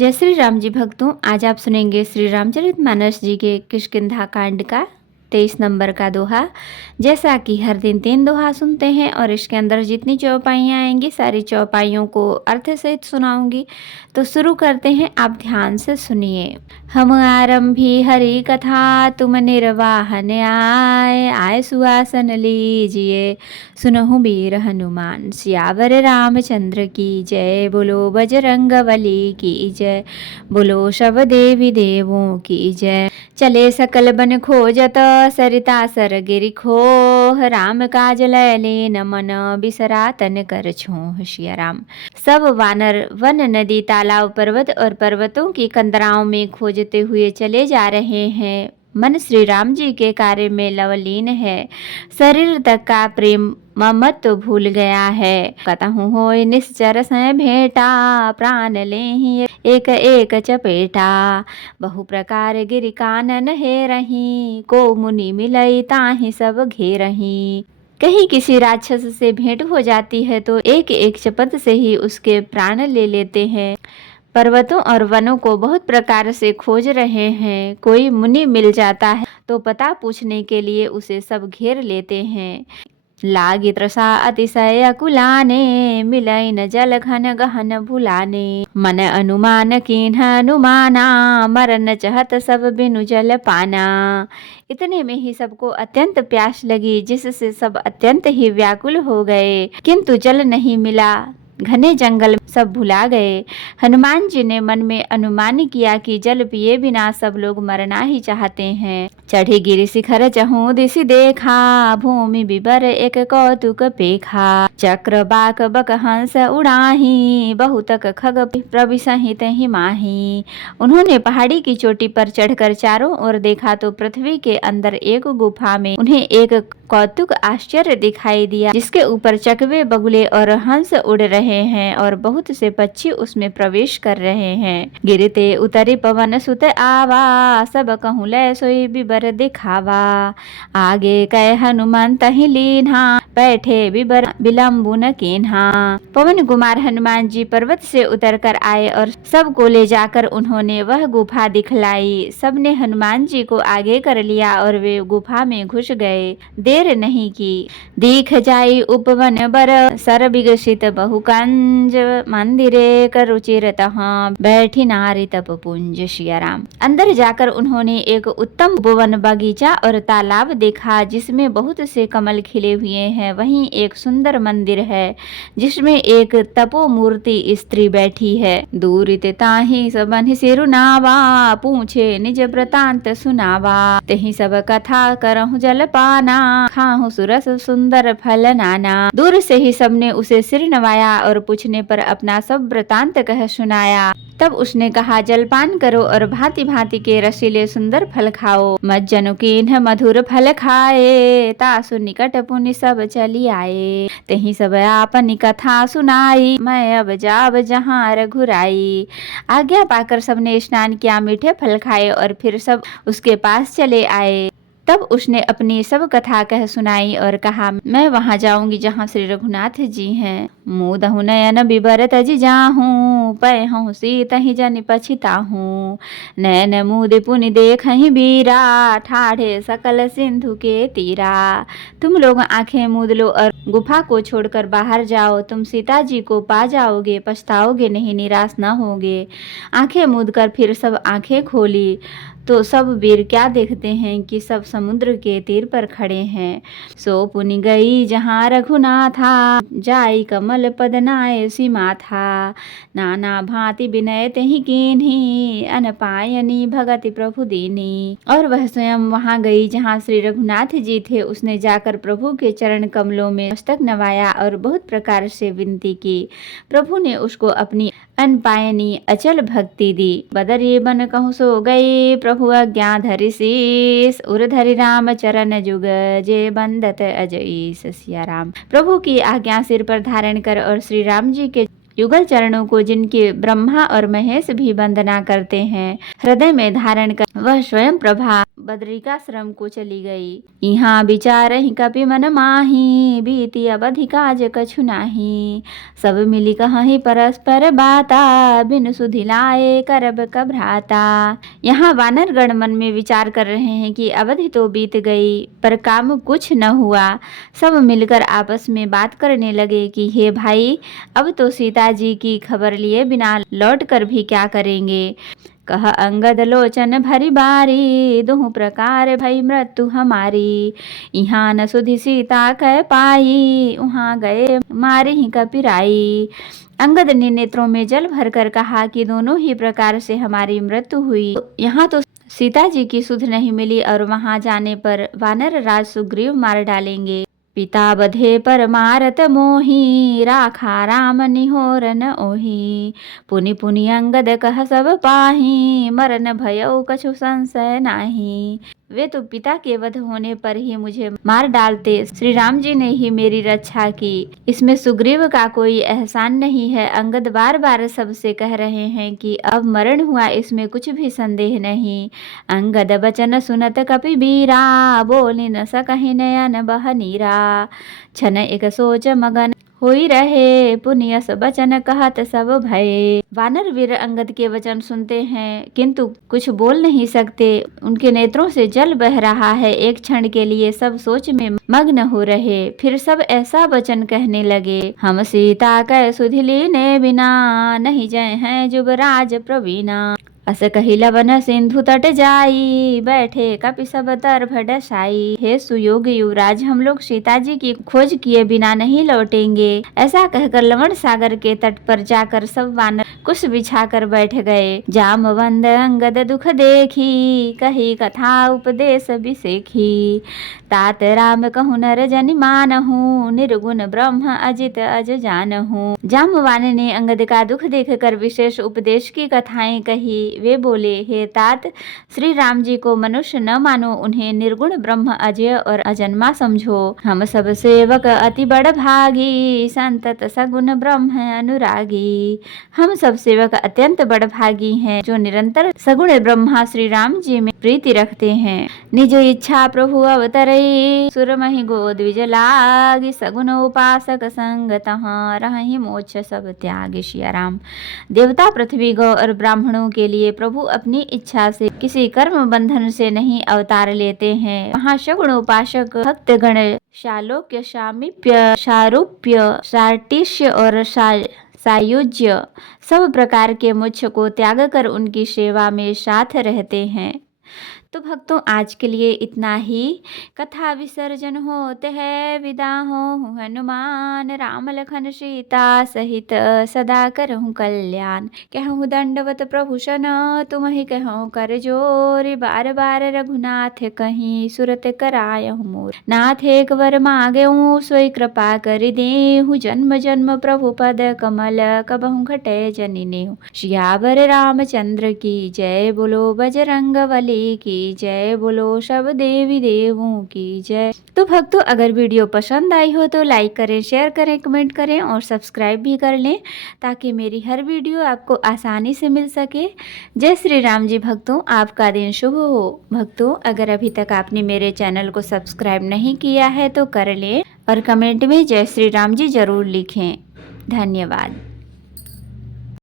जय श्री राम जी भक्तों, आज आप सुनेंगे श्री रामचरितमानस जी के किष्किंधा कांड का 23 नंबर का दोहा। जैसा कि हर दिन 3 दोहा सुनते हैं और इसके अंदर जितनी चौपाइयाँ आएंगी सारी चौपाइयों को अर्थ सहित सुनाऊंगी। तो शुरू करते हैं, आप ध्यान से सुनिए। हम आरंभी हरि कथा, तुम निर्वाहन आए सुहासन लीजिए। सुनहु वीर हनुमान, सियावर रामचंद्र की जय। बोलो बजरंगबली की जय, बोलो सब देवी देवों की जय। चले सकल बन खोजत, सरिता सर गिरि खोह। राम काज लय लेन, मन बिसरा तन कर छोह। सिया राम। सब वानर वन नदी तालाब पर्वत और पर्वतों की कंदराओं में खोजते हुए चले जा रहे हैं। मन श्री राम जी के कार्य में लवलीन है, शरीर तक का प्रेम ममत्व भूल गया है। कतहु होय निश्चर सै भेंटा, प्राण लेहि एक एक चपेटा। बहु प्रकार गिरि कानन हेरहि, को मुनि मिलई ताहि सब घेरहि। कहीं किसी राक्षस से भेंट हो जाती है तो एक एक चपत से ही उसके प्राण ले लेते हैं। पर्वतों और वनों को बहुत प्रकार से खोज रहे हैं, कोई मुनि मिल जाता है तो पता पूछने के लिए उसे सब घेर लेते हैं। लागी त्रसा अतिशय अकुलाने, मिलई न जल घन गहन भुलाने। मन अनुमान कीन्ह अनुमाना, मरन चहत सब बिनु जल पाना। इतने में ही सबको अत्यंत प्यास लगी, जिससे सब अत्यंत ही व्याकुल हो गए, किंतु जल नहीं मिला। घने जंगल सब भुला गए। हनुमान जी ने मन में अनुमान किया कि जल पिए बिना सब लोग मरना ही चाहते हैं। चढ़ी गिरि शिखर चहु दिशि देखा, भूमि बिबर एक कौतुक पेखा। चक्र बाक बक हंस उड़ाही, बहुतक खग प्रविशहि तहि माही। उन्होंने पहाड़ी की चोटी पर चढ़कर चारों ओर देखा तो पृथ्वी के अंदर एक गुफा में उन्हें एक कौतुक आश्चर्य दिखाई दिया, जिसके ऊपर चकवे बगुले और हंस उड़ रहे हैं और बहुत से पक्षी उसमें प्रवेश कर रहे हैं। गिरते उतरी पवन सुत आवा, सब कहूँ लय सोई बिबर दिखावा। आगे कह हनुमान तहि लीन्हा, बैठे बिबर विलंबु न कीन्हा। पवन कुमार हनुमान जी पर्वत से उतर कर आए और सबको ले जाकर उन्होंने वह गुफा दिखलाई। सबने हनुमान जी को आगे कर लिया और वे गुफा में घुस गए। देर नहीं की, दीख जाई उपवन बर, सर विकसित बहुकंज। मंदिरे कर रुचिर तहाँ, बैठी नारी तप पुंज। सिया राम। अंदर जाकर उन्होंने एक उत्तम उपवन, बगीचा और तालाब देखा, जिसमें बहुत से कमल खिले हुए हैं। वहीं एक सुंदर मंदिर है, जिसमें एक तपो मूर्ति स्त्री बैठी है। दूरित ताहि सबन सिरुनावा, पूछे निज वृतांत सुनावा। तहि सब कथा करहु जलपाना, खाहु सुरस सुंदर फल नाना। दूर से ही सबने उसे सिर नवाया और पूछने पर अपना सब वृतांत कह सुनाया। तब उसने कहा, जलपान करो और भांति भांति के रसीले सुंदर फल खाओ। मज्जनु कीन्ह मधुर फल खाए, तासु निकट पुनि सब चली आए। तही सब आपनी कथा सुनाई, मैं अब जाब जहाँ रघुराई। आज्ञा पाकर सबने स्नान किया, मीठे फल खाए और फिर सब उसके पास चले आए। तब उसने अपनी सब कथा कह सुनाई और कहा, मैं वहां जाऊंगी जहां श्री रघुनाथ जी हैं। मुदहु नयन बिबर तजि जाहूं, पैहूं सीत ही जन पछिताहूं। नयन मुद पुनि देखहि बीरा, ठाढ़े सकल सिंधु के तीरा। तुम लोग आंखें मूद लो और गुफा को छोड़कर बाहर जाओ। तुम सीता जी को पा जाओगे, पछताओगे नहीं, निराश न होगे। आंखें मूद कर फिर सब आंखें खोली तो सब वीर क्या देखते हैं कि सब समुद्र के तीर पर खड़े हैं। सो पुनि गई जहाँ रघुनाथा, जाई कमल पद नाय सीमा था। नाना भांति विनय तहि कीन्ही, अनपायनी भगति प्रभु दीनी। और वह स्वयं वहां गई जहाँ श्री रघुनाथ जी थे। उसने जाकर प्रभु के चरण कमलों में मस्तक नवाया और बहुत प्रकार से विनती की। प्रभु ने उसको अपनी अनपायनी अचल भक्ति दी। बदरी बन कहूँ सो गई, प्रभु आज्ञा धरि शीस। उर धरि राम चरण जुग, जे बंदत अजईस। सिया राम। प्रभु की आज्ञा सिर पर धारण कर और श्री राम जी के युगल चरणों को, जिनके ब्रह्मा और महेश भी वंदना करते हैं, हृदय में धारण कर वह स्वयं प्रभा बद्रिकाश्रम को चली गई। यहाँ विचार ही कपि मन माही, बीती अवधि काज कछु नाही। सब मिली कहीं परस्पर बाता, बिन सुधि लाए करब कभ्राता। यहाँ वानर गण मन में विचार कर रहे हैं कि अवधि तो बीत गई पर काम कुछ न हुआ। सब मिलकर आपस में बात करने लगे कि हे भाई, अब तो सीता जी की खबर लिए बिना लौट कर भी क्या करेंगे। कह अंगद लोचन भरी बारी, दुह प्रकार भई मृत्यु हमारी। यहाँ न सुधि सीता कह पाई, उहाँ गए मारे ही कपिराई। अंगद ने नेत्रों में जल भरकर कहा कि दोनों ही प्रकार से हमारी मृत्यु हुई। यहाँ तो सीता जी की सुध नहीं मिली और वहां जाने पर वानर राज सुग्रीव मार डालेंगे। पिता बधे पर मारत मोही, राखा राम निहोर न ओही। पुनि पुनि अंगद कह सब पाही, मरन भयउ कछु संशय नाही। वे तो पिता के वध होने पर ही मुझे मार डालते, श्री राम जी ने ही मेरी रक्षा की, इसमें सुग्रीव का कोई एहसान नहीं है। अंगद बार बार सबसे कह रहे हैं कि अब मरण हुआ, इसमें कुछ भी संदेह नहीं। अंगद बचन सुनत कपि बीरा, बोली न सकहि नयन बह नीरा। छन एक सोच मगन होई रहे, पुनियस बचन कहत सब भये। वानर वीर अंगद के वचन सुनते हैं किंतु कुछ बोल नहीं सकते, उनके नेत्रों से जल बह रहा है। एक क्षण के लिए सब सोच में मग्न हो रहे, फिर सब ऐसा वचन कहने लगे। हम सीता कै सुधि लीने बिना, नहीं जय हैं जुबराज प्रवीणा। अस कही लवन सिंधु तट जाई, बैठे कपि सब तरफ डसाई। हे सुयोग युवराज, हम लोग सीता जी की खोज किए बिना नहीं लौटेंगे। ऐसा कहकर लवण सागर के तट पर जाकर सब वानर कुश बिछाकर बैठ गए। जामवंत अंगद दुख देखी, कही कथा उपदेश बिसेखी। तात राम कहु नर जनि मानहु, निर्गुण ब्रह्म अजित अज जानहु। जामवान ने अंगद का दुख देखकर विशेष उपदेश की कथाएं कही। वे बोले, हे तात, श्री राम जी को मनुष्य न मानो, उन्हें निर्गुण ब्रह्म अजय और अजन्मा समझो। हम सब सेवक अति बड़ भागी, संतत सगुण ब्रह्म अनुरागी। हम सब सेवक अत्यंत बड़ भागी हैं, जो निरंतर सगुण ब्रह्मा श्री राम जी में प्रीति रखते हैं। निज इच्छा प्रभु अवतरई, सुरमहि गो द्विज लागी। सगुण उपासक संग तहाँ, रहहि मोक्ष सब त्यागी। सिया राम। देवता, पृथ्वी, गौ और ब्राह्मणों के लिए प्रभु अपनी इच्छा से किसी कर्म बंधन से नहीं अवतार लेते हैं। वहाँ सगुण उपासक भक्तगण शालोक्य, सामीप्य, सारूप्य, सार्टिष्य और सायुज्य सब प्रकार के मोक्ष को त्याग कर उनकी सेवा में साथ रहते हैं। तो भक्तों, आज के लिए इतना ही। कथा विसर्जन होते है, विदा हो हनुमान। राम लखन सीता सहित सदा करहु कल्याण। कहूँ दंडवत प्रभु सन, तुम ही कहूँ कर जोर। बार बार रघुनाथ कहीं, सुरत करायहु मोर। नाथ एक वर मांगेहूँ, सोई कृपा कर देहु। जन्म जन्म प्रभु पद कमल, कबहु घटे जनि नेहु। सियावर रामचंद्र की जय, बोलो बजरंगबली की जय, बोलो सब देवी देवों की जय। तो भक्तों, अगर वीडियो पसंद आई हो तो लाइक करें, शेयर करें, कमेंट करें और सब्सक्राइब भी कर लें, ताकि मेरी हर वीडियो आपको आसानी से मिल सके। जय श्री राम जी। भक्तों, आपका दिन शुभ हो। भक्तों, अगर अभी तक आपने मेरे चैनल को सब्सक्राइब नहीं किया है तो कर लें और कमेंट में जय श्री राम जी जरूर लिखें। धन्यवाद।